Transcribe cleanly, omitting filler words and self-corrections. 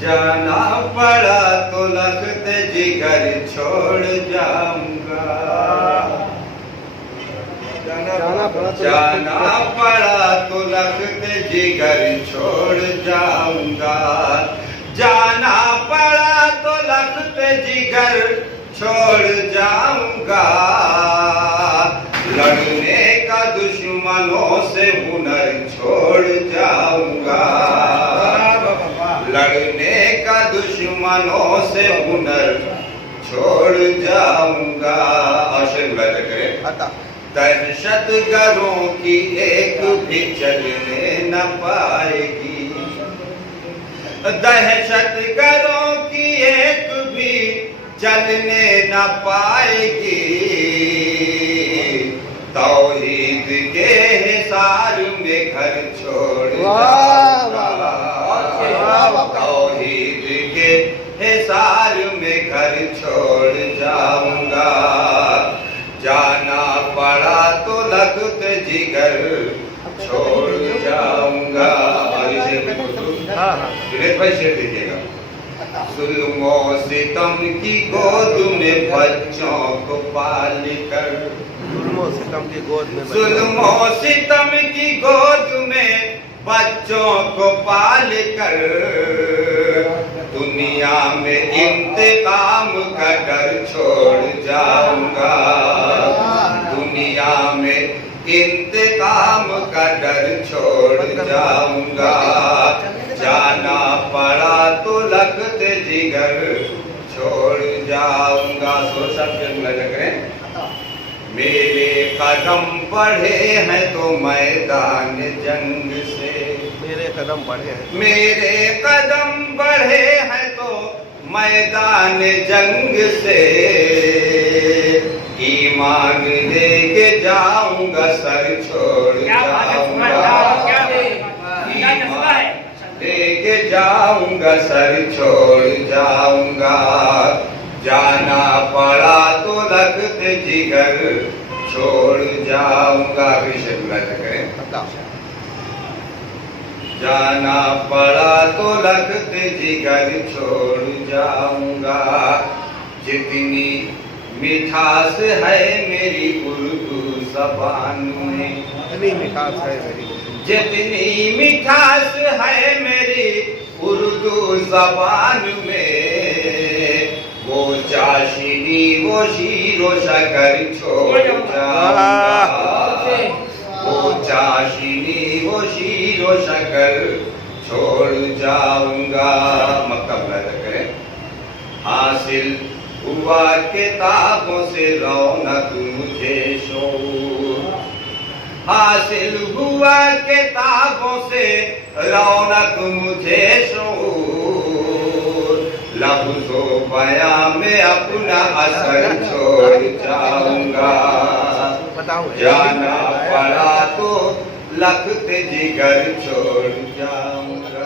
जाना पड़ा तो लखत जिगर छोड़ जाऊंगा। जाना पड़ा तो लखत जिगर छोड़ जाऊंगा। जाना पड़ा तो लखत जिगर छोड़ जाऊंगा। लड़ने का दुश्मनों से हुनर छोड़ जाऊंगा। लड़ने का दुश्मनों से हुनर छोड़ जाऊंगा। आशय बुलाया करें। दहशतगरों की एक भी चलने न पाएगी। दहशतगरों की एक भी चलने न पाएगी। तौहीद के हिसार में घर छोड़ जाऊंगा। तौहीद के हिसार में घर छोड़ जाऊंगा। जाना पड़ा तो लखत जिगर छोड़ जाऊंगा। जुनेद भाई शेर देखिएगा। जुल्मो सितम की गोद में बच्चों को पाल कर। जुल्मो सितम की गोद में जुल्मो सितम की गोद में बच्चों को पाल कर। दुनिया में इंतकाम का डर छोड़ जाऊंगा। दुनिया में इंतकाम का डर छोड़ जाऊंगा। जाना पड़ा तो लखत जिगर छोड़ जाऊंगा। सोचा फिर लग करें। मेरे कदम बढ़े हैं तो मैदान जंग से। मेरे कदम बढ़े हैं। मेरे कदम बढ़े हैं तो मैदान जंग से। ईमान लेके जाऊंगा सर छोड़ जाऊंगा। ईमान लेके जाऊंगा सर छोड़ जाऊंगा। जाना पड़ा तो लखत जिगर छोड़ जाऊंगा। विषय बुलाया करें। जाना पड़ा तो लखत जिगर छोड़ जाऊंगा। जितनी मिठास है मेरी उर्दू ज़बान में। जितनी मिठास है मेरी जितनी मिठास है मेरी उर्दू ज़बान में। वो चाशनी वो शीरो शकर छोड़ जाऊंगा। वो चाशनी वो शीरो शकर छोड़ जाऊंगा। मतलब करें। हासिल हुआ किताबों से रौनक मुझे शोर। हासिल हुआ किताबों से रौनक मुझे शोर। लफ्ज़ो बयां में अपना असर छोड़ जाऊंगा। जाना पड़ा तो लखत जिगर छोड़ जाऊंगा।